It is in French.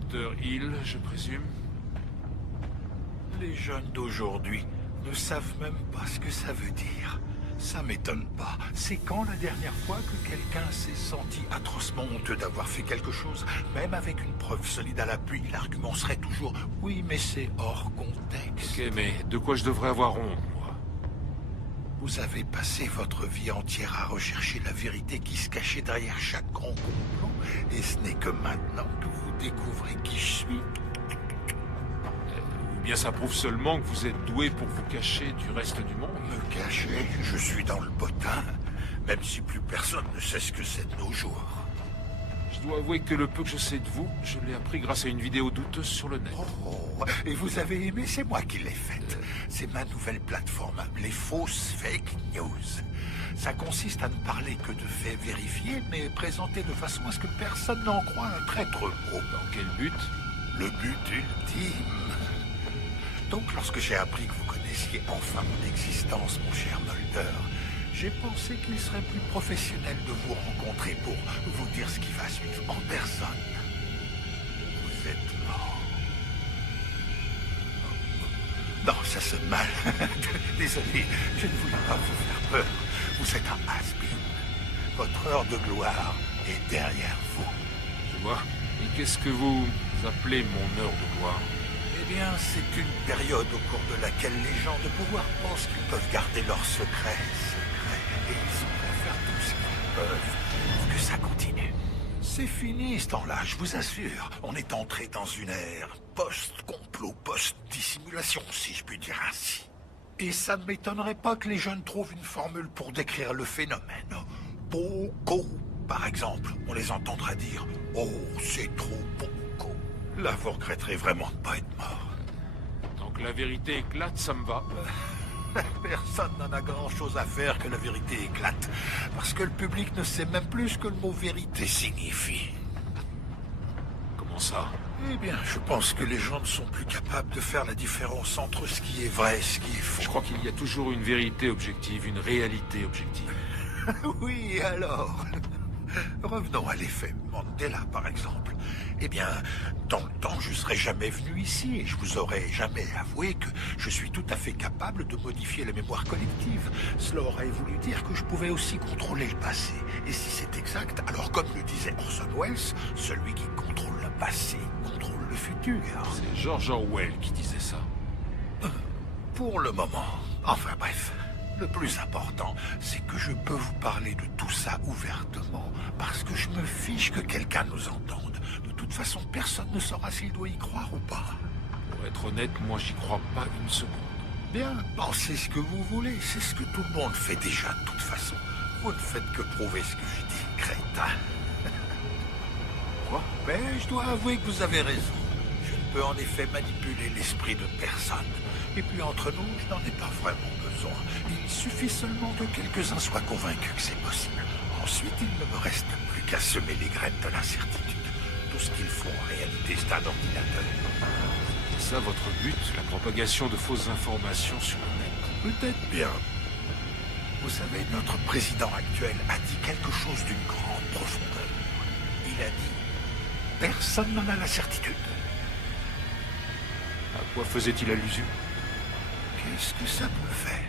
Docteur Hill, je présume. Les jeunes d'aujourd'hui ne savent même pas ce que ça veut dire. Ça m'étonne pas. C'est quand la dernière fois que quelqu'un s'est senti atrocement honteux d'avoir fait quelque chose? Même avec une preuve solide à l'appui, l'argument serait toujours « Oui, mais c'est hors contexte ». Ok, mais de quoi je devrais avoir honte, moi? Vous avez passé votre vie entière à rechercher la vérité qui se cachait derrière chaque grand complot, et ce n'est que maintenant que vous découvrez qui je suis. Ou bien ça prouve seulement que vous êtes doué pour vous cacher du reste du monde? Me cacher, je suis dans le bottin, même si plus personne ne sait ce que c'est de nos jours. Je dois avouer que le peu que je sais de vous, je l'ai appris grâce à une vidéo douteuse sur le net. Oh, et vous avez aimé, c'est moi qui l'ai faite. C'est ma nouvelle plateforme, les fausses fake news. Ça consiste à ne parler que de faits vérifiés, mais présentés de façon à ce que personne n'en croie un traître mot. Dans quel but? Le but ultime. Donc, lorsque j'ai appris que vous connaissiez enfin mon existence, mon cher Mulder, j'ai pensé qu'il serait plus professionnel de vous rencontrer pour vous dire ce qui va suivre en personne. Vous êtes mort. Non, ça sonne mal. Désolé, je ne voulais pas vous faire peur. Vous êtes un has-been. Votre heure de gloire est derrière vous. Je vois. Et qu'est-ce que vous appelez mon heure de gloire? Eh bien, c'est une période au cours de laquelle les gens de pouvoir pensent qu'ils peuvent garder leurs secrets. Et ils sont prêts à faire tout ce qu'ils peuvent pour que ça continue. C'est fini ce temps-là, je vous assure. On est entré dans une ère post-complot, post-dissimulation, si je puis dire ainsi. Et ça ne m'étonnerait pas que les jeunes trouvent une formule pour décrire le phénomène. Poco, par exemple. On les entendra dire « Oh, c'est trop Poco ». Là, vous regretterez vraiment de ne pas être mort. Tant que la vérité éclate, ça me va. Personne n'en a grand-chose à faire que la vérité éclate. Parce que le public ne sait même plus ce que le mot vérité signifie. Comment ça? Eh bien, je pense que les gens ne sont plus capables de faire la différence entre ce qui est vrai et ce qui est faux. Je crois qu'il y a toujours une vérité objective, une réalité objective. Oui, alors... Revenons à l'effet Mandela, par exemple. Eh bien, dans le temps, je ne serais jamais venu ici et je vous aurais jamais avoué que je suis tout à fait capable de modifier la mémoire collective. Cela aurait voulu dire que je pouvais aussi contrôler le passé. Et si c'est exact, alors comme le disait Orson Welles, celui qui contrôle le passé contrôle le futur. C'est George Orwell qui disait ça. Pour le moment. Enfin bref. Le plus important, c'est que je peux vous parler de tout ça ouvertement, parce que je me fiche que quelqu'un nous entende. De toute façon, personne ne saura s'il doit y croire ou pas. Pour être honnête, moi j'y crois pas une seconde. Bien, pensez ce que vous voulez, c'est ce que tout le monde fait déjà de toute façon. Vous ne faites que prouver ce que je dis, crétin. Quoi? Mais je dois avouer que vous avez raison. Je ne peux en effet manipuler l'esprit de personne. Et puis entre nous, je n'en ai pas vraiment besoin. Il suffit seulement que quelques-uns soient convaincus que c'est possible. Ensuite, il ne me reste plus qu'à semer les graines de l'incertitude. Tout ce qu'il faut en réalité, c'est un ordinateur. C'est ça votre but, la propagation de fausses informations sur le net? Peut-être bien. Vous savez, notre président actuel a dit quelque chose d'une grande profondeur. Il a dit « Personne n'en a la certitude ». À quoi faisait-il allusion? Qu'est-ce que ça me fait?